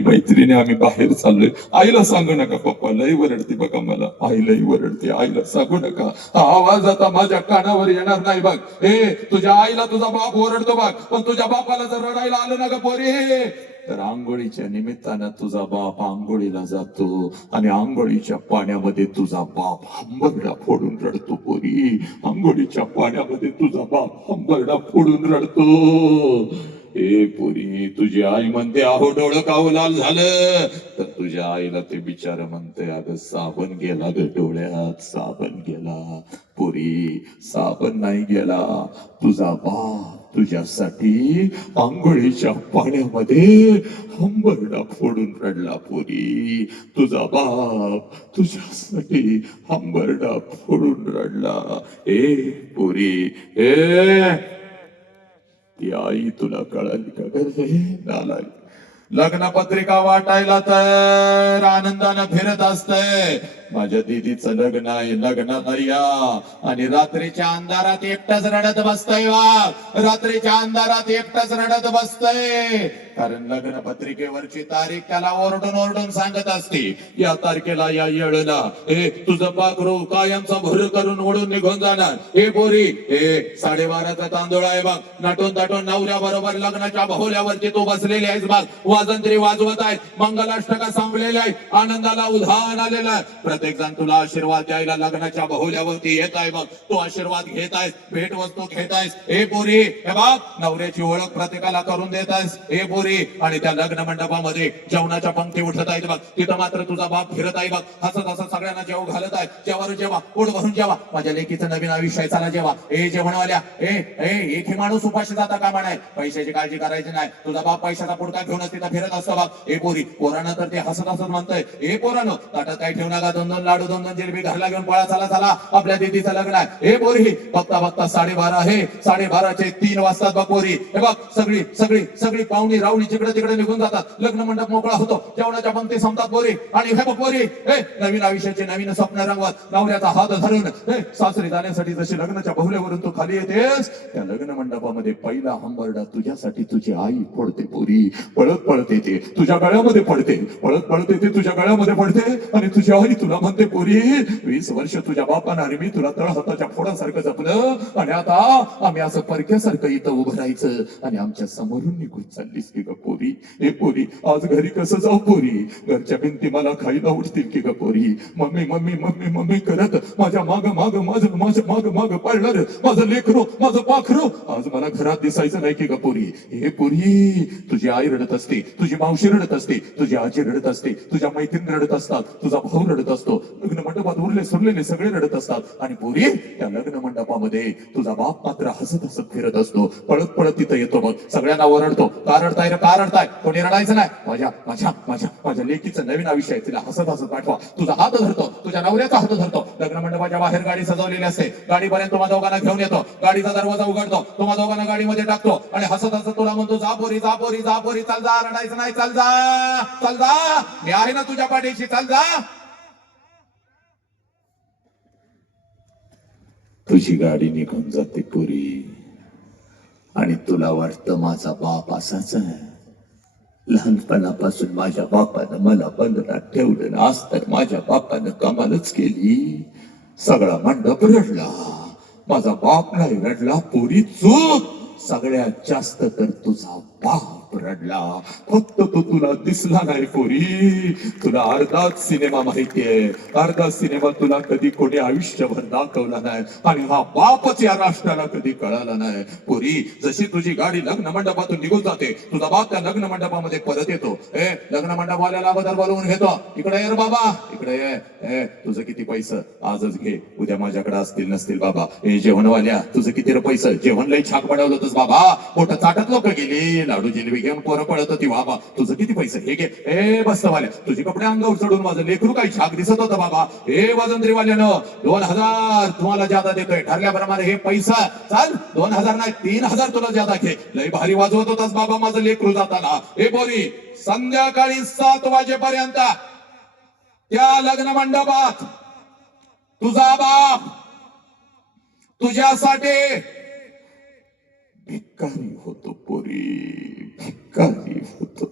मैत्रिणी आम्ही बाहेर चाललोय. आईला सांगू नका पप्पा लय वरडते बघा मला. आई लय वरडते आईला सांगू नका. हा आवाज आता माझ्या कानावर येणार नाही बघ. ए तुझ्या आईला तुझा बाप ओरडतो बघ पण तुझ्या बापाला जर रडायला आलं ना का पोरी. तर आंघोळीच्या निमित्तानं तुझा बाप आंघोळीला जातो आणि आंघोळीच्या पाण्यामध्ये तुझा बाप हंबरडा फोडून रडतो पोरी. आंघोळीच्या पाण्यामध्ये तुझा बाप हंबरडा फोडून रडतो. ए पुरी तुझी आई म्हणते अहो डोळं काव लाल झालं. तर तुझ्या आईला ते बिचार म्हणते अगं साबण गेला ग डोळ्यात साबण गेला. पुरी साबण नाही गेला. तुझा बाप तुझ्यासाठी आंघोळीच्या पाण्यामध्ये हंबरडा फोडून रडला पुरी. तुझा बाप तुझ्यासाठी हंबरडा फोडून रडला. ए पुरी ए! ती आई तुला कळाली का नालाय लग्न पत्रिका वाटायला तर आनंदानं फिरत असतंय माझ्या दीदीचं लग्न आहे लग्न नाही या आणि रात्रीच्या अंधारात एकटाच रडत बसतय वा. रात्रीच्या अंधारात एकटाच रडत बसतय. कारण लग्न पत्रिकेवरची तारीख त्याला ओरडून ओरडून सांगत असते. या तारखेला या येळेला. हे तुझं पाखरू कायमचा भर करून ओढून निघून जाणार. हे बोरी हे साडेबाराचा तांदूळ आहे बघ. नटून दाटून नवऱ्या बरोबर लग्नाच्या बहुल्यावरती तू बसलेली आहेस बघ. वाजंत्री वाजवत आहे मंगलाष्टका सांगलेले आहे आनंदाला उधाण आलेला आहे. प्रत्येक जण तुला आशीर्वाद द्यायला लग्नाच्या बहुल्यावरती येत आहे बघ. तू आशीर्वाद घेत आहेस भेट वस्तू घेत आहेस. हे पोरी हे बघ नवऱ्याची ओळख प्रत्येकाला करून देत आहेस. हे पोरी आणि त्या लग्न मंडपामध्ये जेवणाच्या पंक्ती उठत आहेत बघ. तिथं मात्र तुझा बाप फिरत आहे बघ. हसत हसत सगळ्यांना जेव घालत आहे. जेवावर जेवा पोट भरून जेवा. माझ्या लेकीचं नवीन आयुष्य चाला चला जेवा. हे जेवणवाल्या ए ए एक ही माणूस उपाशी जाता का म्हणाय पैशाची काळजी करायची नाही. तुझा बाप पैशाचा पुडका घेऊनच तिथं फिरत असतो बघ. हे पोरी पोरानं तर ते हसत हसत म्हणतंय हे पोरानं ताटात काय ठेवू नका दोन दोन लाडू दोन दोन जिलबी घरला घेऊन पळा चला चला आपल्या दिदीचं लग्न आहे. हे बोरी बघता बघता साडेबारा आहे. साडेबाराचे तीन वाजतात बघ बोरी हे बघ सगळी सगळी सगळी पाहुणी रावणी जिकडे तिकडे निघून जातात. लग्न मंडप मोकळा होतो. जेवणाच्या पंक्ती संपतात बोरी आणि हे बघ बोरी हे नवीन आयुष्याचे नवीन स्वप्न रंगवत नवऱ्याचा हात धरून हे सासरी जाण्यासाठी जशी लग्नाच्या बहुल्यावरून तू खाली येतेस त्या लग्न मंडपामध्ये पहिला हंबरडा तुझ्यासाठी तुझी आई पडते पोरी. पळत पळत येते. तुझ्या गळ्यामध्ये पडते. पळत पळत येते तुझ्या गळ्यामध्ये पडते आणि तुझी आई तुला म्हणते पोरी. वीस वर्ष तुझ्या बापानं आणि मी तुला तळ हाताच्या फोडासारखं जपलं. आणि आता आम्ही असं परक्यासारखं इथं उभं राहायचं. आणि आमच्या समोरून निघून चाललीस की ग पोरी. हे पोरी आज घरी कसं जाऊ पोरी? घरच्या भिंती मला खायला उठतील की ग पोरी? मम्मी मम्मी मम्मी मम्मी करत माझ्या माग माग माझं माझं माग माग पाळणार. माझं लेकरो माझं पाखरो. आज मला घरात दिसायचं नाही की ग पोरी. हे पोरी तुझी आई रडत असते तुझी मावशी रडत असते तुझी आजी रडत असते तुझ्या मैत्रीण रडत असतात तुझा भाऊ रडत असतो लग्न मंडपात उरले सुरलेले सगळे रडत असतात. आणि पोरी त्या लग्न मंडपामध्ये तुझा बाप मात्र हसत हसत फिरत असतो. पळत पळत तिथं येतो मग सगळ्यांना ओरडतो. का रडताय रे का रडताय कोणी रडायचं नाही. माझ्या माझ्या माझ्या माझ्या लेकीचं नवीन आयुष्य आहे. तिला हसत हसत पाठवा. तुझा हात धरतो. तुझ्या नवऱ्याचा हात धरतो. लग्न मंडपाच्या बाहेर गाडी सजवलेली असते. गाडीपर्यंत तुम्हा दोघांना घेऊन येतो. गाडीचा दरवाजा उघडतो. तुम्हा दोघांना गाडीमध्ये टाकतो. आणि हसत हसत तुला म्हणतो जा पोरी जा पोरी जा पोरी. चल जा. रडायचं नाही. चल जा. चल जा. मी आहे ना तुझ्या पाठीशी. चल जा. तुझी गाडी निघून जाते पुरी. आणि तुला वाटतं माझा बाप असाच आहे. लहानपणापासून माझ्या बापानं मला बंधनात ठेवलं आज तर माझ्या बापानं कमालच केली. सगळा मंडप रडला. माझा बाप नाही रडला पुरी चूक सगळ्यात जास्त तर तुझा बाप रडला फक्त तो तुला दिसला नाही पोरी. तुला अर्धाच सिनेमा माहितीये. अर्धा सिनेमा तुला कधी कोणी आयुष्यभर दाखवला नाही. आणि हा बापच या राष्ट्राला कधी कळाला नाही. पोरी जशी तुझी गाडी लग्न मंडपातून निघून जाते तुझा बाप त्या लग्न मंडपामध्ये परत येतो. ए लग्न मंडपवाल्याला अगोदर बोलवून घेतो. इकडे ये रे बाबा. इकडे ये. ए तुझं किती पैसे? आजच घे. उद्या माझ्याकडे असतील नसतील बाबा. ए जेवणवाल्या तुझं किती रे पैसे? जेवण लई छाक बनवलं होतंस बाबा. मोठं चाटत लोक गेली. लाडू जिलबी घेऊन पोरं पळत होती. बाबा तुझं किती पैसे? हे घे. ए बसवाले तुझे कपडे अंगावर चढून माझं लेकरू काही छाक दिसत होतं बाबा. हे वजंत्रीवाल्यानं दोन हजार तुम्हाला जादा देतोय. ठरल्याप्रमाणे हे पैसा चाल दोन हजार नाही तीन हजार तुला जादा घे. लय भारी वाजवत होतास बाबा माझं लेकरू जाताना. हे बोरी संध्याकाळी सात वाजेपर्यंत त्या लग्न मंडपात तुझा बाप तुझ्यासाठी भिकारी होतो पोरी भिकारी होतो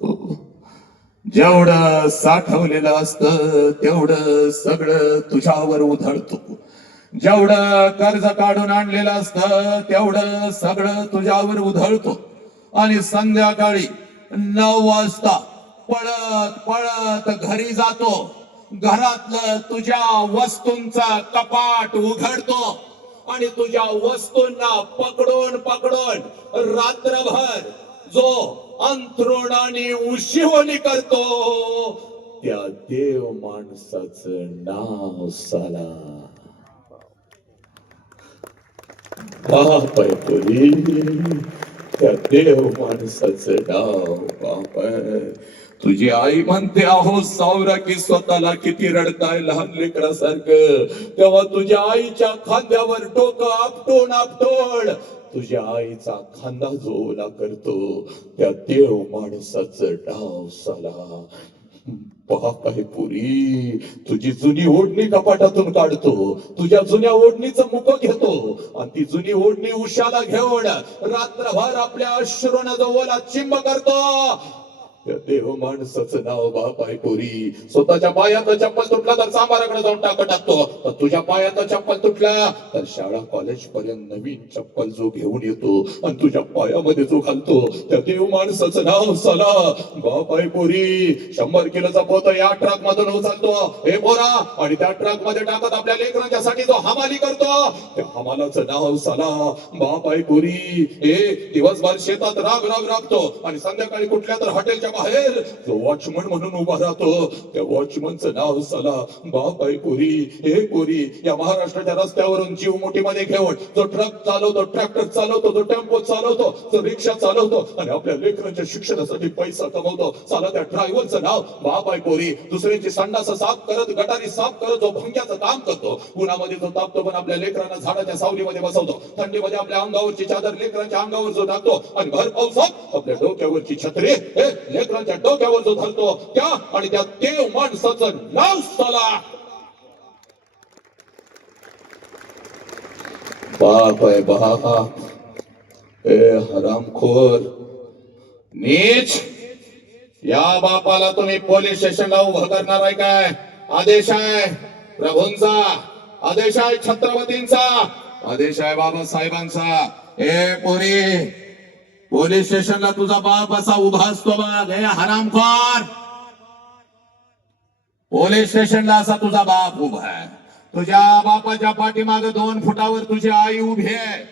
जेवढं साठवलेलं असतं तेवढं सगळं तुझ्यावर उधळतो. जेवढं कर्ज काढून आणलेलं असतं तेवढं सगळं तुझ्यावर उधळतो. आणि संध्याकाळी नऊ वाजता पळत पळत घरी जातो. घरातलं तुझ्या वस्तूंचा कपाट उघडतो. आणि तुझ्या वस्तूंना पकडून पकडून रात्रभर जो अंथरुणाने उशिवणी करतो त्या देव माणसाच नाव साला. बाप आहे पुरी त्या देव माणसाच नाव बाप आहे तुझी आई म्हणते अहो सावरा की स्वतःला किती रडताय लहान लेकरासारखं. तेव्हा तुझ्या आईच्या खांद्यावर डोकं आपटून आपटून तुझ्या आईचा खांदा जो ओला करतो. त्या देव माणसाचं डाव साला. बाप आहे पुरी. तुझी जुनी ओढणी कपाटातून काढतो. तुझ्या जुन्या ओढणीचं मुख घेतो. आणि ती जुनी ओढणी उशाला घेऊन रात्रभर आपल्या अश्रूनं जवळ चिंब करतो. देव माणसाचं नाव बाप आहे स्वतःच्या पायाचा चप्पल तुटला तर सांबाराकडे जाऊन टाकत टाकतो. तर तुझ्या पायाचा चप्पल तुटला तर शाळा कॉलेज पर्यंत नवीन चप्पल जो घेऊन येतो आणि तुझ्या पायामध्ये जो घालतो त्या देव माणसाचं नाव सला बाप आहे शंभर किलोचा पोत या ट्रक मधून उचलतो. हे पोरा आणि त्या ट्रकमध्ये टाकत आपल्या लेकरांच्यासाठी जो हमाली करतो त्या हमालाचं नाव सला बाप आहे हे दिवसभर शेतात राग राग राबतो आणि संध्याकाळी कुठल्या तर हॉटेलच्या बाहेर. जो वॉचमन म्हणून उभा राहतो त्या वॉचमनचं नाव साला बाप आहे पुरी हे कोरी या महाराष्ट्राच्या रस्त्यावरून जीव मोठीमध्ये घेऊन जो ट्रक चालवतो ट्रॅक्टर चालवतो जो टेम्पो चालवतो जो रिक्षा चालवतो आणि आपल्या लेकरांच्या शिक्षणासाठी पैसा कमवतो साला त्या ड्रायव्हरचं नाव बाप आहे पोरी दुसऱ्यांची संडास साफ करत गटारी साफ करत जो भंग्याचं काम करतो उन्हामध्ये जो तापतो पण आपल्या लेकरांना झाडाच्या सावलीमध्ये बसवतो. थंडीमध्ये आपल्या अंगावरची चादर लेकरांच्या अंगावर जो टाकतो आणि भर पावसात आपल्या डोक्यावरची छत्री हे लेकरांच्या डोक्यावर जो धरतो त्या आणि त्या देव माणसाचं नाव साला. बाप आहे बाप. ए हरामखोर. नीच. या बापाला तुम्ही पोलीस स्टेशनला उभं करणार आहे काय? आदेश आहे. प्रभूंचा. आदेश आहे छत्रपतींचा. आदेश आहे बाबासाहेबांचा. ए पोरी. पोलीस स्टेशनला तुझा बाप असा उभा असतो बघ. हे हरामखोर पोलीस स्टेशनला असा तुझा बाप उभा आहे. तुझ्या बापाच्या पाठीमाग दोन फुटावर तुझी आई उभी आहे.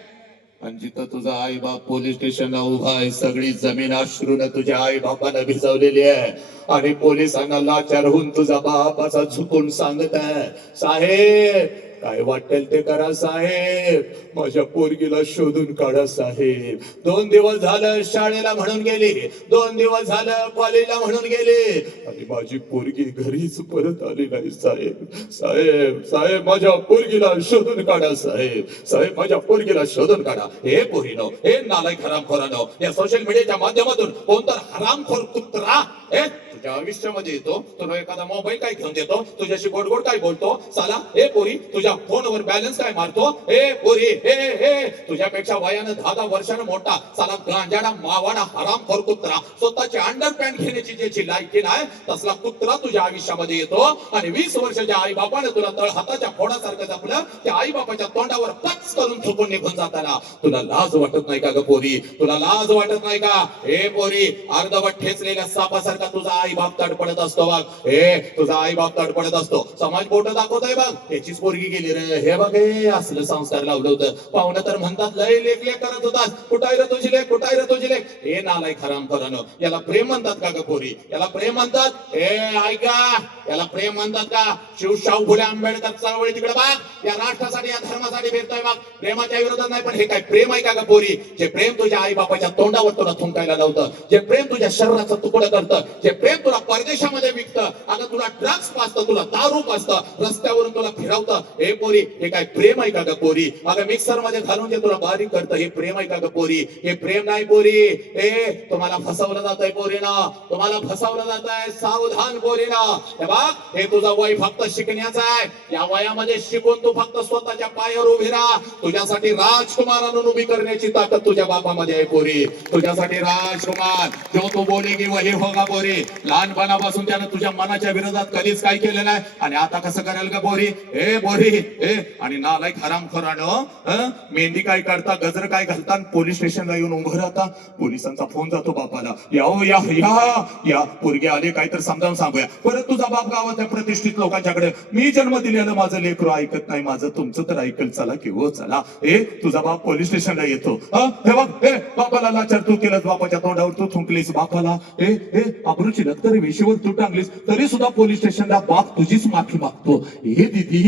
पण जिथं तुझा आई बाप पोलीस स्टेशनला उभा आहे सगळी जमीन अश्रून तुझ्या आई बापानं भिजवलेली आहे. आणि पोलिसांना लाचार होऊन तुझा बाप असा झुकून सांगत आहे. साहेब काय वाटेल ते करा साहेब. माझ्या पोरगीला शोधून काढा साहेब. दोन दिवस झालं शाळेला म्हणून गेली. दोन दिवस झालं कॉलेजला म्हणून गेले. आणि माझी पोरगी घरीच परत आली नाही साहेब. साहेब साहेब माझ्या पोरगीला शोधून काढा साहेब. साहेब माझ्या पोरगीला शोधून काढा. हे पोरीनो हे नालायक हरामखोरानो या सोशल मीडियाच्या माध्यमातून कोणतर हरामखोर कुत्रा हे तुझ्या आयुष्यामध्ये येतो तुला एखादा मोबाईल काय घेऊन देतो तुझ्याशी गोड काय बोलतो? साला हे पोरी तुझ्या फोनवर बॅलन्स काय मारतो? हे पोरी हे हे तुझ्यापेक्षा वयानं दहा दहा वर्षानं मोठा साला गांजाडा मावाडा हरामखोर कुत्रा. स्वतःची अंडर पॅन्ट घेण्याची ज्याची लायकी नाही तसला कुत्रा तुझ्या आयुष्यामध्ये येतो. आणि वीस वर्षाच्या आई बापाने तुला तळ हाताच्या फोडासारखं जपलं त्या आई बापाच्या तोंडावर पच करून थुकून निघून जाताना. तुला लाज वाटत नाही का ग पोरी? तुला लाज वाटत नाही का? हे पोरी अर्धवट ठेचलेल्या सापासारखं तुझा आई बाप तडपडत असतो बघ? हे तुझा आई बाप तडपडत असतो. समाज बोट आहे बघ. त्याचीच पोरगी गेली रे. हे बघ हे असलं संस्कार लावलं होतं. पाहुणं तर म्हणतात लय लेख लेख करत होतास कुठाय रे तुझी लेख कुठाय रे तुझी लेख हे नालाय खराम खरानं. याला प्रेम म्हणतात का ग पोरी? याला प्रेम म्हणतात? हे ऐका. याला प्रेम म्हणतात का? शिवशाहू फुले आंबेडकर चळवळी तिकडे बघ. या राष्ट्रासाठी या धर्मासाठी फिरतोय बघ. प्रेमाच्या विरोधात नाही पण हे काय प्रेम आहे का ग पोरी? जे प्रेम तुझ्या आई बापाच्या तोंडावर तुला थुंकायला लावतं जे प्रेम तुझ्या शरीराचं तुकडं करतं जे प्रेम तुला परदेशामध्ये विकतं आता तुला ड्रग्स पाचतं तुला दारू पाचतं रस्त्यावरून तुला फिरवतं. हे पोरी हे काय प्रेम आहे का ग पोरी? अगं मिक्सरमध्ये घालून जे तुला बारीक करतं हे प्रेम आहे का ग पोरी? हे प्रेम नाही पोरी. हे तुम्हाला फसवलं जात आहे पोरीनं. तुम्हाला फसवलं जात आहे सावधान पोरीनं. हे बघ हे तुझं वय फक्त शिकण्याचं आहे. या वयामध्ये शिकून तू फक्त स्वतःच्या पायावर उभी राहा. तुझ्यासाठी राजकुमार उभी करण्याची ताकद तुझ्या बापामध्ये आहे पोरी. तुझ्यासाठी राजकुमार. जो तू बोलेगी वही होगा पोरी लहानपणापासून त्यानं तुझ्या मनाच्या विरोधात कधीच काय केलं नाही. आणि आता कसं करायला का बोरी? ए बोरी ए. आणि नालायक हरामखोरानं मेहंदी काय काढता गजर काय घालता पोलीस स्टेशनला येऊन उभं राहता. पोलिसांचा फोन जातो बापाला. या या या या. पोरगे आले काय तर समजावून सांगूया. परत तुझा बाप गावात आहे प्रतिष्ठित लोकांच्याकडे मी जन्म दिलेलं माझं लेकरू ऐकत नाही. माझं तुमचं तर ऐकल चला की हो चला. ए तुझा बाप पोलीस स्टेशनला येतो. हे? बाप ए बापाला लाचार तू केलंस बापाच्या तोंडावर तू थुंकलीस. बापाला ए ए अब्रूची तरी वेशीवर तू टांगलीस तरी सुद्धा पोलीस स्टेशनला बाप तुझीच माफी मागतो. हे दीदी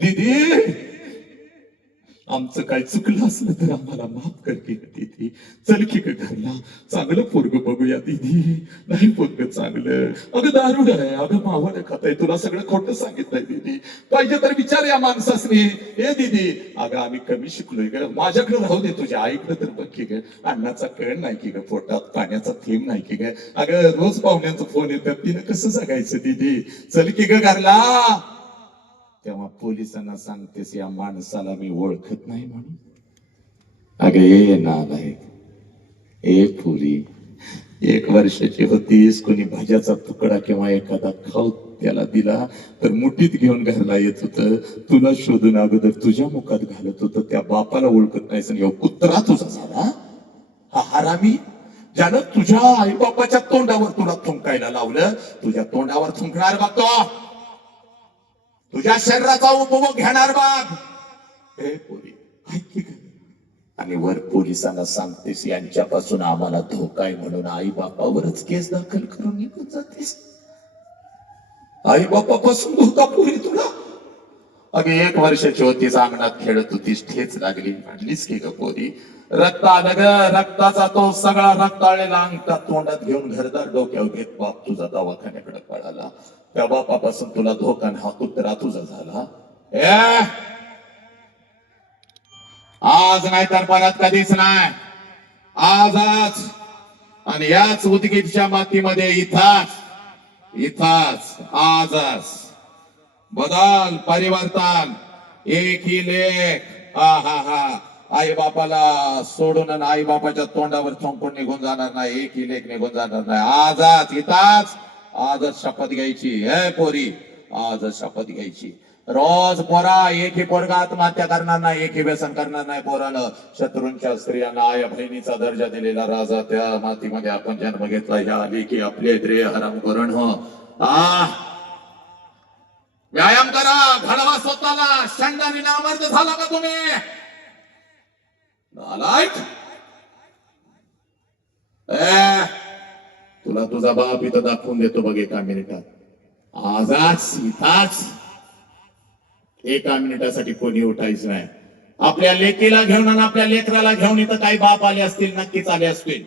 दीदी! आमचं काय चुकलं असलं तर आम्हाला माफ कर की दीदी. चल की ग घरला. चांगलं पोरग बघूया दीदी. नाही पोरग चांगलं. अगं दारुड आहे. अगं मावळ खात आहे तुला सगळं खोटं सांगितलंय दीदी. पाहिजे तर विचार या माणसासनी. हे दीदी. अगं आम्ही कमी शिकलोय ग. माझ्याकडे राहू दे तुझ्या आईकडे तर बघ की ग. अण्णाचा कळ नाही की ग पोटात. पाण्याचा थेंब नाही की ग. अगं रोज पाहुण्यांचा फोन येतात. तिनं कसं जगायचं दीदी? चल की ग घरला. तेव्हा पोलिसांना सांगतेस या माणसाला मी ओळखत नाही म्हणून. अगे ये नालायक ए पुरी. एक वर्षाची होतीस कोणी भाज्याचा तुकडा किंवा एखादा खाऊ त्याला दिला तर मुठीत घेऊन घरला येत होत. तुला शोधून अगोदर तुझ्या मुखात घालत होत. त्या बापाला ओळखत नाही आणि कुत्रा तुझा झाला. हा हरामी ज्यानं तुझ्या आई बापाच्या तोंडावर तुला थुंकायला लावलं तुझ्या तोंडावर थुंकणार बघतो तुझ्या शरीराचा उपभोग घेणार बाग. हे पोरी आणि वर पोलिसांना सांगतेस यांच्यापासून आम्हाला धोका म्हणून आई बापावरच केस दाखल करून निघून जातेस. आई बापापासून धोका पुरी तुला. अगे एक वर्षाची होतीस अंगणात खेळत होतीस ठेच लागली म्हणलीस की ग पोरी? रक्त आलं ग रक्ताचा तो सगळा रक्ताळेला अंगठा तोंडात घेऊन घरदार डोक्यावर घेत बाप तुझा दवाखान्याकडे पळाला. त्या बापापासून तुला धोका आणि हा कुत्रा तुझा झाला. आज नाही तर परत कधीच नाही. आजच. आणि याच उदगीरच्या मातीमध्ये इथाच. इथाच. आजच. बदल परिवर्तन. एक ही लेख. हा हा हा आई बापाला सोडून आणि आई बापाच्या तोंडावर चोंपून निघून जाणार नाही. एक ही लेख निघून जाणार नाही. आजच. इथाच. आजच शपथ घ्यायची. हे पोरी आजच शपथ घ्यायची. रोज पोरा एक ही पोरगा आत्महत्या करणार नाही एक ही व्यसन करणार नाही पोरानं शत्रूंच्या स्त्रियांना आया बहिणीचा दर्जा दिलेला राजा त्या मातीमध्ये आपण जन्म घेतला. ह्या आली की आपले द्रेय हराम करण हो. आ व्यायाम करा घडवा स्वतःला. शंडाने नामर्द झाला का तुम्ही? नालायक! तुला तुझा बाप इथं दाखवून देतो बघ एका मिनिटात. आजाच इथाच एका मिनिटासाठी कोणी उठायचं नाही. आपल्या लेकीला घेऊन आणि आपल्या लेकराला घेऊन इथं काही बाप आले असतील नक्कीच आले असतील.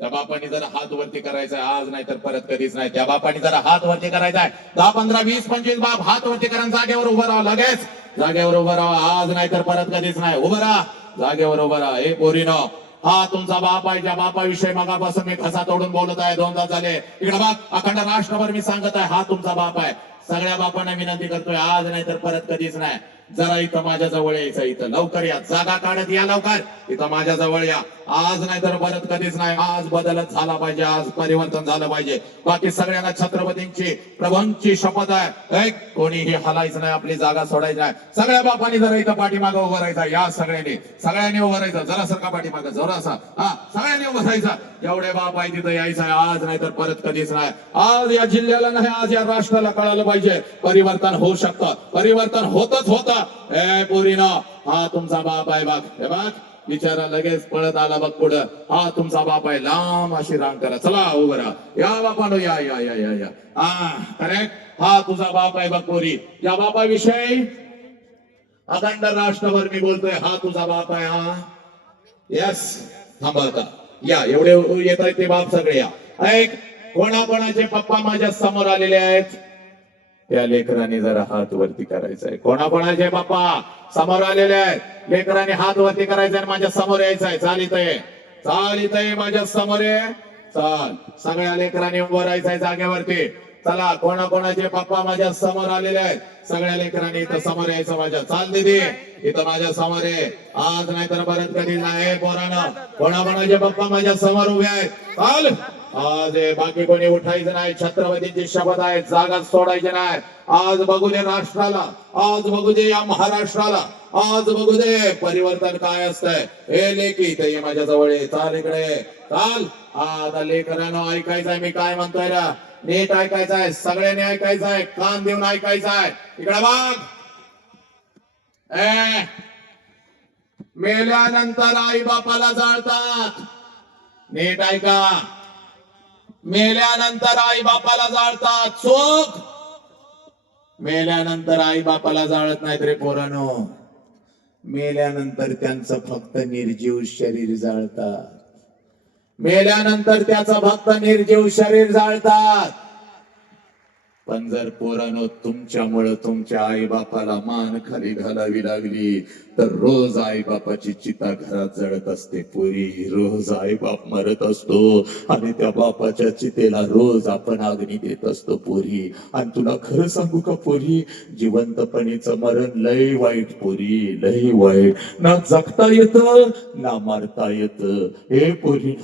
त्या बापाने जरा हात वरती करायचा आज नाही तर परत कधीच नाही. त्या बापाने जरा हात वरती करायचा आहे. दहा पंधरा वीस पंचवीस बाप हात वरती करा जागेवर उभं राहा लगेच. जागेवर उभं राहा. आज नाही तर परत कधीच नाही. उभं राहा. जागेवर उभं राहा. हे पोरीनो हा तुमचा बाप आहे ज्या बापाविषयी मगापासून मी घसा तोडून बोलत आहे दोनदा झाले. इकडे बघ अखंड राष्ट्रभर मी सांगत आहे हा तुमचा बाप आहे. सगळ्या बापांना विनंती करतोय आज नाही तर परत कधीच नाही. जरा इथं माझ्या जवळ यायचं इथं लवकर या. जागा काढत या लवकर. इथं माझ्या जवळ या. आज नाही तर परत कधीच नाही. आज बदलच झाला पाहिजे आज परिवर्तन झालं पाहिजे. बाकी सगळ्यांना छत्रपतींची प्रभूंची शपथ आहे. कोणीही हलायचं नाही आपली जागा सोडायची नाही. सगळ्या बापांनी जरा इथं पाठीमागं उभं राहायचा. या सगळ्यांनी. सगळ्यांनी उभं राहायचं. जरा सरका पाठीमागं जरासा. हा सगळ्यांनी उभं राहायचा. एवढे बाप आहे तिथं यायचं आहे. आज नाही तर परत कधीच नाही. आज या जिल्ह्याला नाही आज या राष्ट्राला कळालं पाहिजे. परिवर्तन होऊ शकतं. परिवर्तन होतच होतं. ए पोरीनो हा तुमचा बाप आहे बाग हे बाग बिचारा लगेच पळत आला बघ पुढं. हा तुमचा बाप आहे. लांब अशी रांग करा. चला उभं राहा. या बापानो या या या या या. हा करेक्ट हा तुझा बाप आहे बघ पोरी. या बापाविषयी अखंड राष्ट्रभर मी बोलतोय. हा तुझा बाप आहे हा. यस थांबवता या एवढे येत आहेत ते बाप सगळे या. ऐक कोणाकोणाचे पप्पा माझ्यासमोर आलेले आहेत? या लेकरांनी जरा हात वरती करायचा आहे. कोणाकोणाचे पप्पा समोर आलेले आहेत. लेकरांनी हात वरती करायचा आहे माझ्यासमोर यायचं आहे. चालित आहे. चालित आहे माझ्यासमोर. आहे चाल. सगळ्या लेकरांनी उभं राहायचं आहे जागेवरती. चला कोणाकोणाचे पप्पा माझ्यासमोर आलेले आहेत? सगळ्या लेकरांनी इथं समोर यायचं माझ्या. चाल दिदी इथं माझ्यासमोर आहे आज नाही तर परत कधी नाही पोरानं. कोणाकोणाचे पप्पा माझ्यासमोर उभे आहेत? चाल. आज बाकी कोणी उठायचं नाही. छत्रपतींची शपथ आहे जागा सोडायची नाही. आज बघू दे राष्ट्राला आज बघू दे या महाराष्ट्राला आज बघू दे परिवर्तन काय असतंय. हे लेखी ते माझ्याजवळ माझ्या जवळ ये. चाल इकडे. चाल. आता लेकरांनो ऐकायचंय मी काय म्हणतोय ना नीट ऐकायचंय सगळ्यांनी ऐकायचंय कान देऊन ऐकायचंय. इकडे बघ. ए मेल्यानंतर आई बापाला जाळतात. नीट ऐका. मेल्यानंतर आई बापाला जाळतात. चोख! मेल्यानंतर आई बापाला जाळत नाहीत रे पोरानो. मेल्यानंतर त्यांचं फक्त निर्जीव शरीर जाळतात. मेल्यानंतर त्याचं फक्त निर्जीव शरीर जाळतात. पण जर पोरानो तुमच्यामुळं तुमच्या आई बापाला मान खाली घालावी लागली तर रोज आई बापाची चिता घरात जळत असते. पुरी रोज आई बाप मरत असतो आणि त्या बापाच्या चितेला रोज आपण अग्नी देत असतो पुरी. आणि तुला खरं सांगू का पोरी? जिवंतपणीचं मरण लय वाईट पोरी लय वाईट. ना जगता येत ना मरता येत. हे पोरी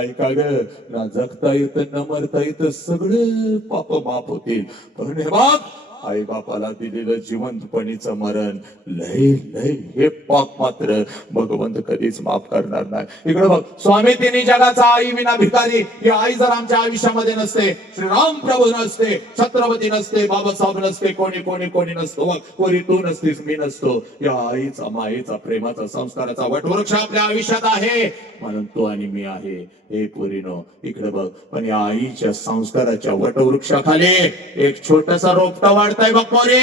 ऐका ग. ना जगता येत ना मरता येत सगळे पाप माफ होते. पण हे बाप आई बापाला दिलेलं जिवंतपणीचं मरण लय लय हे पाप मात्र. भगवंत कधीच माफ करणार नाही. इकडे बघ स्वामी तिने जगाचा आई विना भिकारी ही आई जर आमच्या आयुष्यामध्ये नसते श्रीराम प्रभू नसते छत्रपती नसते बाबासाहेब नसते कोणी कोणी कोणी नसतो बघ कोणी तू नसतीस मी नसतो. या आईचा मायेचा प्रेमाचा संस्काराचा वटवृक्ष आपल्या आयुष्यात आहे. म्हणून तो आणि मी आहे. हे पोरीनो इकडे बघ. पण या आईच्या संस्काराच्या वटवृक्षाखाली एक छोटासा रोपटा वाढ वाढतंय बघ पोरी.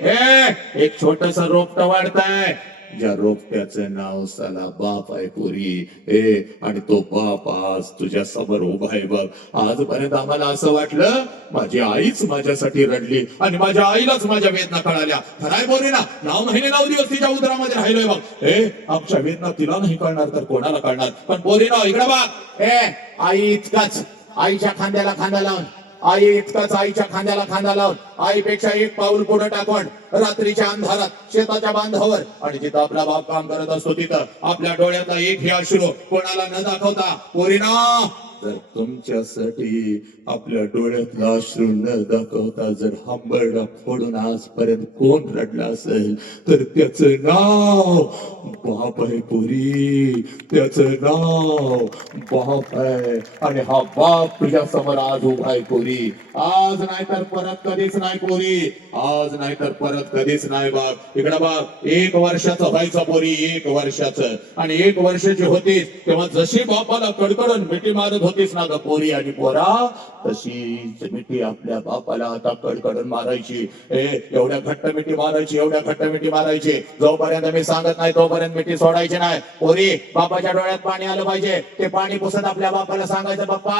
हे एक छोटस रोपट वाढतंय. ज्या रोपट्याचं नाव साला बाप आहे पुरी. ए आणि तो बाप आज तुझ्या समोर उभा आहे बघ. आजपर्यंत आम्हाला असं वाटलं माझी आईच माझ्यासाठी रडली आणि माझ्या आईलाच माझ्या वेदना कळाल्या. खराय बोरे ना? नऊ महिने नऊ दिवस तिच्या उदरामध्ये राहिलोय बघ. ए आमच्या वेदना तिला नाही कळणार तर कोणाला कळणार? पण बोरे ना इकडे बघ. ए आई इतकाच. आईच्या खांद्याला खांदा लावून. आई इतकाच आईच्या खांद्याला खांदा लावून आईपेक्षा एक पाऊल पुढे टाकून रात्रीच्या अंधारात शेताच्या बांधावर आणि जिथं आपला बाप काम करत असतो तिथं आपल्या डोळ्यातला एक हे अश्रू कोणाला न दाखवता पोरीना तर तुमच्यासाठी आपल्या डोळ्यातला अश्रू न दाखवता जर हंबरडा फोडून आजपर्यंत कोण रडला असेल तर त्याच नाव बाप आहे पुरी. त्याच नाव बाप आहे आणि हा बाप तुझ्या समोर आज उभा आहे पुरी. आज नाही तर परत कधीच नाही पोरी. आज नाही तर परत कधीच नाही बाप. इकडे बाप एक वर्षाचं व्हायचं पोरी एक वर्षाचं. आणि एक वर्षाची होती तेव्हा जशी बापाला कडकडून मिठी मारत होतीस ना ग पोरी आणि पोरा तशीच मिठी आपल्या बापाला आता कडकडून मारायची. ए एवढ्या घट्ट मिठी मारायची एवढ्या घट्ट मिठी मारायची. जोपर्यंत मी सांगत नाही तोपर्यंत मिठी सोडायची नाही. पोरी बापाच्या डोळ्यात पाणी आलं पाहिजे. ते पाणी पुसत आपल्या बापाला सांगायचं पप्पा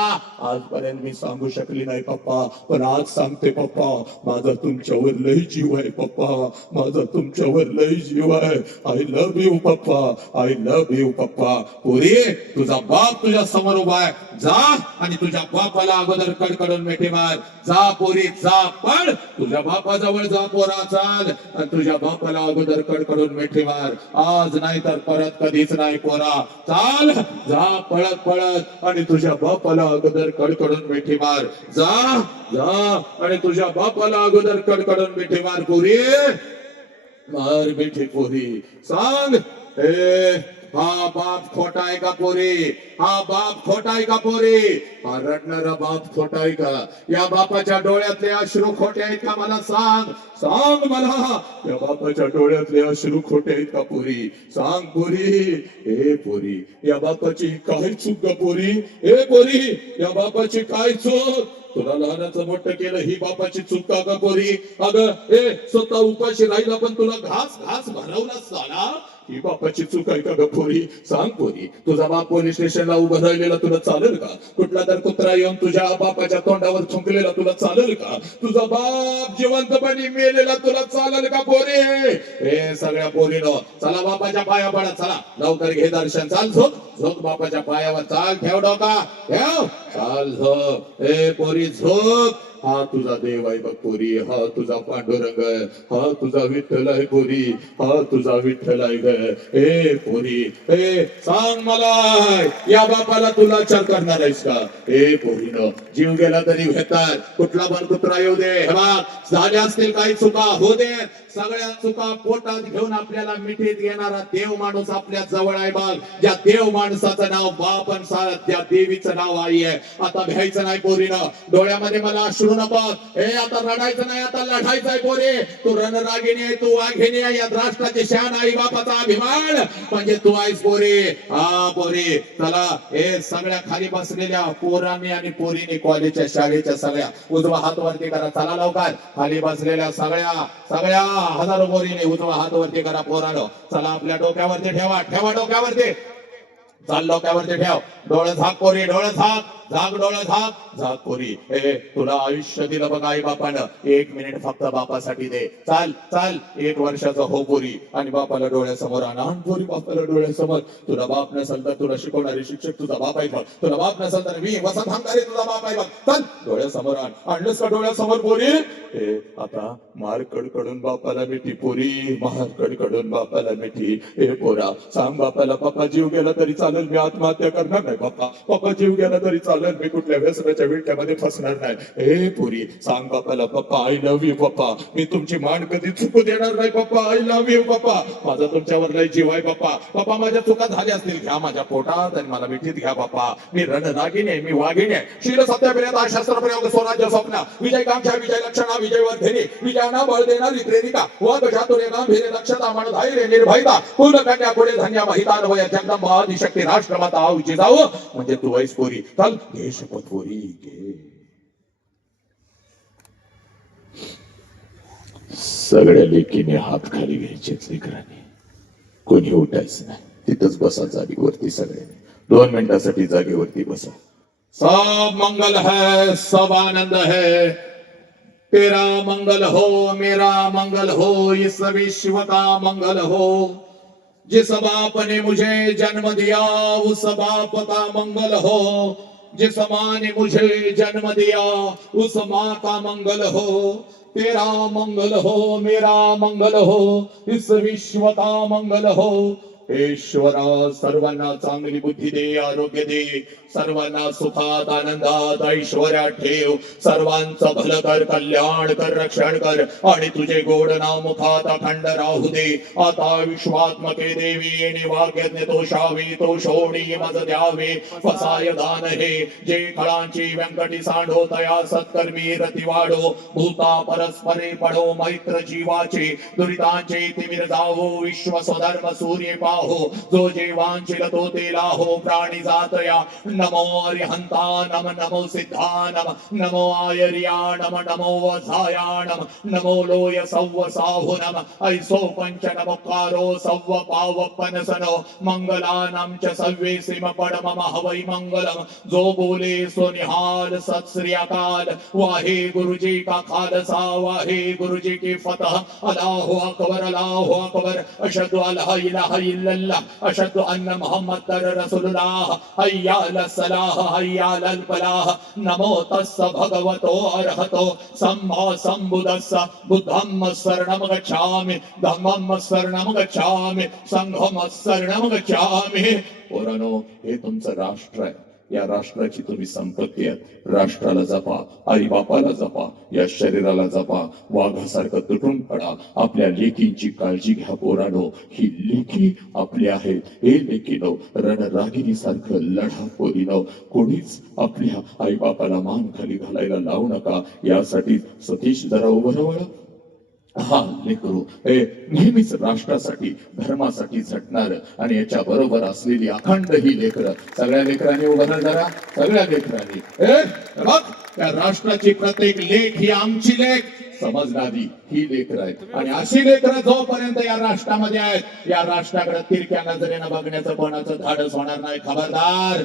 आजपर्यंत मी सांगू शकली नाही पप्पा. पण आज सांगते पप्पा. माझा तुमच्यावर लई जीव आहे पप्पा. माझा तुमच्यावर लई जीव आहे. आय लव्ह यू पप्पा. आय लव्ह यू पप्पा. पोरी तुझा बाप तुझ्या समोर उभा आहे. जा आणि तुझ्या बापाला अगोदर कडकडून मिठी मार. जा पोरी जा पण तुझ्या बापाजवळ जा पोरा चाल. आणि तुझ्या बापाला अगोदर कडकडून मिठी मार. आज नाही तर परत कधीच नाही पोरा. चाल. जा पळत पळत. आणि तुझ्या बापाला अगोदर कडकडून मिठी मार. जा जा. आणि तुझ्या बापाला अगोदर कडकडून मिठी मार पोरी. मार मिठी पोरी. सांग. ए हा बाप खोटा आहे का पोरी? हा बाप खोटा आहे का पोरी? हा रडणारा बाप खोटा आहे का? या बापाच्या डोळ्यातले अश्रू खोटे आहेत का मला सांग? सांग मला. या बापाच्या डोळ्यातले अश्रू खोटे आहेत का पोरी? सांग पोरी. ए पोरी या बापाची काय चूक ग पोरी? ए पोरी या बापाची काय चूक? तुला लहानाचं मोठं केलं ही बापाची चूक का ग पोरी? अगं ए स्वतः उपाशी राहिला पण तुला घास घास भरवला साला ही बापाची चूक आहे का पोरी? सांग पोरी. तुझा बाप पोलीस स्टेशनला उभं राहिलेला तुला चालेल का? कुठला तर कुत्रा येऊन तुझ्या बापाच्या तोंडावर थुंकलेला तुला चालेल का? तुझा बाप जिवंतपणी मेलेला तुला चालेल का पोरी? हे सगळ्या पोरीनो चला बापाच्या पाया पडा चला. लवकर घे दर्शन. चाल झोप. झोप बापाच्या पायावर. चाल ठेव डोका. ठेव. चाल झोप. हे पोरी झोप. हा तुझा देव आहे बघ पोरी हा तुझा पांडुरंग हा तुझा विठ्ठल आहे पोरी हा तुझा विठ्ठल आहे ग. ए पोरी ए सांग मला या बापाला तुला लाचार करणार आहेस का? ए पोरीनो जीव गेला तरी घेतात कुठला पण कुत्रा येऊ दे. झाल्या असतील काही चुका हो दे. सगळ्या चुका पोटात घेऊन आपल्याला मिठीत घेणारा देव माणूस आपल्या जवळ आहे बाग ज्या देव माणसाचं नाव बाप आणि सा- त्या देवीचं नाव आई आहे. आता भ्यायचं नाही पोरीनं. डोळ्यामध्ये मला अश्रू नको. हे आता रडायचं नाही आता लढायचंय पोरे. तू रणरागिणी आहे तू वाघिणी आहे या राष्ट्राची शान आई बापाचा अभिमान. म्हणजे तू आहेस पोरे. हा पोरे. चला हे सगळ्या खाली बसलेल्या पोरांनी आणि पोरीने कॉलेजच्या शाळेच्या सगळ्या उजवा हात वरती करा. चला लवकर. खाली बसलेल्या सगळ्या सगळ्या हजारो पोरीने उजवा हात वरती करा पोरानो. चला आपल्या डोक्यावरती ठेवा. ठेवा डोक्यावरती. चाल डोक्यावरती ठेव. डोळे झाक पोरी डोळे झाक. झाक डोळे झाक. झाक पोरी. ए तुला आयुष्य दिलं बघ आई बापानं. एक मिनिट फक्त बापासाठी दे. चाल चाल. एक वर्षाचा हो पोरी. आणि बापाला डोळ्यासमोर आण. पोरी बापाला डोळ्यासमोर. तुला बाप नसेल तर तुला शिकवणारे शिक्षक तुझा बाप आहे बघ. तुला बाप नसेल तर मी वसा थांबणारे तुझा बाप आहे बघ. चल डोळ्यासमोर आण. आणलंस का डोळ्यासमोर पोरी? ए आता मार कडकडून बापाला मिठी पोरी. मार कडकडून बापाला मिठी. ए पोरा सांग बापाला बापा जीव गेला तरी चाल चालेल मी आत्महत्या करणार नाही बाप्पा. पप्पा जीव गेला तरी चालेल मी कुठल्या व्यसनाच्या विट्यामध्ये फसणार नाही. हे पुरी सांग बापाला पप्पा आय लव्ह यू पप्पा मी तुमची मान कधी चुकू देणार नाही पप्पा आय लव्ह यू पप्पा माझा तुमच्यावर लय जीव आहे पप्पा पप्पा माझ्या चुका झाल्या असतील घ्या माझ्या पोटात आणि मला मिठीत घ्या पप्पा मी रणरागिणी आहे मी वाघिणी. आहे शील सत्यापर्यंत शास्त्र प्रयोग स्वराज्य स्वप्न. विजय कांक्षा विजय लक्षणा विजय वर्धिनी. विजयाना बळ देणारी प्रेरिका वाघ चातुर्य गांभीर्य दक्षता मन धैर्य निर्भयता. पूर्ण कन्या पुढे धन्या महिता जगदंबा जगदंबा ते राष्ट्रमाता आऊचे जाऊ म्हणजे तू ऐसपोरी चल. घे शपथ पोरी घे सगळ्या लेकीने हात खाली घ्यायचे लेकरांनी. कोणी उठायचं नाही. तिथंच बसा जागेवरती सगळ्यांनी. दोन मिनिटासाठी जागेवरती बसा. सब मंगल है सब आनंद है. तेरा मंगल हो मेरा मंगल हो. इस विश्व का मंगल हो. जिस बाप ने मुझे जन्म दिया उस बाप का मंगल हो। जिस माँ ने मुझे जन्म दिया उस माँ का मंगल हो। तेरा मंगल हो मेरा मंगल हो। इस विश्व का मंगल हो। ईश्वरा सर्वांना चांगली बुद्धी दे आरोग्य दे. सर्वांना सुखात आनंदात ऐश्वर्यात ठेव. सर्वांचं भलं कर कल्याण कर रक्षण कर. आणि तुझे गोड नाव मुखात अखंड राहू दे. आता विश्वात्मके देवी निवाग्यज्ञ तो शावी तो शोणी मज द्यावे. फसाय दान हे जे फळांची व्यंकटी सांडो तया सत्कर्मी रती वाढो. भूता परस्परे पडो मैत्र जीवाचे. दुरितांचे तिमिर जावो विश्व स्वधर्म सूर्य पाव. हो जो जीवांचिल तो तेला हो प्राणी जातया। नमो अरिहंता नम नमो सिद्धा नम नमो आयर्या नम नमो वसाया नम नमो लोय सव्व साहु नम ऐसो पंच नमकारो सव्व पावपनसनो मंगलानां च सव्वे सिम पड मम हवै मंगलम। जो बोले सो निहाल सत श्री अकाल वाहे गुरुजी का खालसा वाहे गुरुजी की फतह। अल्लाह अकबर अल्लाह अकबर अशहदु अल्ला इलाहा इल्लल्लाह अशहदु अन्न मुहम्मद रसूलुल्लाह हय्या अल सलाह हय्या अल फलाह नमो तस्स भगवतो अरहतो सम्मा सम्बुदस्स बुद्धम् शरणं गच्छामि धम्मं शरणं गच्छामि संघं शरणं गच्छामि पोरानो हे तुमचं राष्ट्र आहे या राष्ट्राची तुम्ही संपत्ती आहेत राष्ट्राला जपा आई बापाला जपा या शरीराला जपा. वाघासारखं तुटून पडा. आपल्या लेकींची काळजी घ्या पोरानो. ही लेकी आपली आहेत हे लेकीनो रणरागिनी सारखं लढा पोरीनो. कोणीच आपल्या आई बापाला मान खाली घालायला लावू नका. यासाठी सतीश जरा उभं हा लेकरू हे नेहमीच राष्ट्रासाठी धर्मासाठी झटणार आणि याच्या बरोबर असलेली अखंड ही लेकर. सगळ्या लेकरांनी उभारण राहा सगळ्या लेकरांनी. त्या राष्ट्राची प्रत्येक लेख ही आमची लेख. समजणारी ही लेकर आहेत. आणि अशी लेकर जोपर्यंत या राष्ट्रामध्ये आहेत या राष्ट्राकडे तिरक्या नजरेनं बघण्याचं कोणाचं धाडस होणार नाही खबरदार.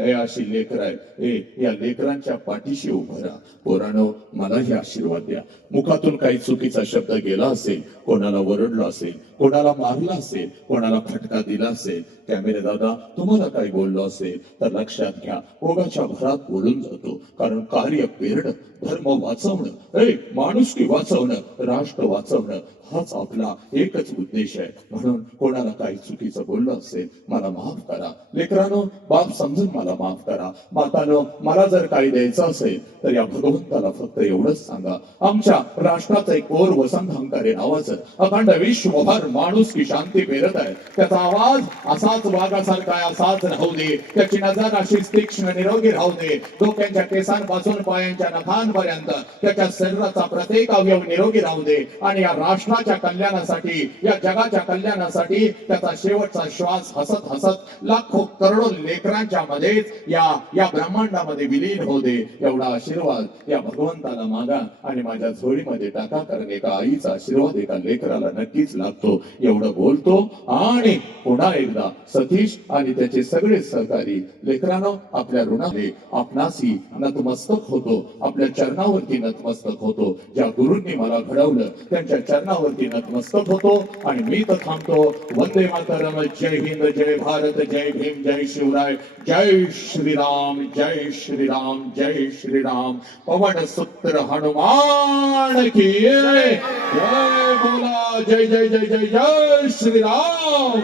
ए अशी लेकर आहेत. ए या लेकरांच्या पाठीशी उभं राहा. पोरानो मलाही आशीर्वाद द्या. मुखातून काही चुकीचा शब्द गेला असेल कोणाला ओरडलं असेल कोणाला मारलं असेल कोणाला फटका दिला असेल कॅमेरे दादा तुम्हाला काही बोललो असेल तर लक्षात घ्या ओघाच्या भरात बोलून जातो. कारण कार्य पेरणं धर्म वाचवणं ए माणुसकी वाचवणं राष्ट्र वाचवणं हाच आपला एकच उद्देश आहे. म्हणून कोणाला काही चुकीचं बोललं असेल मला माफ करा. लेकरानो बाप समजून मला माफ करा. मातानो मला जर काही द्यायचं असेल तर या भगवंताला फक्त एवढंच सांगा. आमच्या राष्ट्राचं एक कोर वसंत हंकारे नावाचं अखंड विश्वभर माणूस की शांती पेरत आहे. त्याचा आवाज असाच वाघासारखा असाच राहू दे. त्याची नजर अशीच तीक्ष्ण निरोगी राहू दे. डोक्यांच्या केसांपासून पायांच्या नखांपर्यंत त्याच्या शरीराचा प्रत्येक अवयव निरोगी राहू दे. आणि या राष्ट्राच्या कल्याणासाठी या जगाच्या कल्याणासाठी त्याचा शेवटचा श्वास हसत हसत लाखो करोडो लेकरांच्या मध्येच या या ब्रह्मांडामध्ये विलीन होऊ दे. एवढा आशीर्वाद या भगवंताला मागा आणि माझ्या झोळीमध्ये टाका कारण एका आईचा आशीर्वाद एका लेकराला नक्कीच लागतो. एवढं बोलतो आणि पुन्हा एकदा सतीश आणि त्याचे सगळे सहकारी लेकरांनो आपल्या ऋणाने आपणासी नतमस्तक होतो. आपल्या चरणावरती नतमस्तक होतो. ज्या गुरुंनी मला घडवलं. त्यांच्या चरणावरती नतमस्तक होतो आणि मी तर थांबतो. वंदे मातरम. जय हिंद जय भारत जय भीम जय शिवराय. जय श्रीराम जय श्रीराम जय श्रीराम. पवन सूत्र हनुमान की जय बोला. जय जय जय जय जय श्रीराम.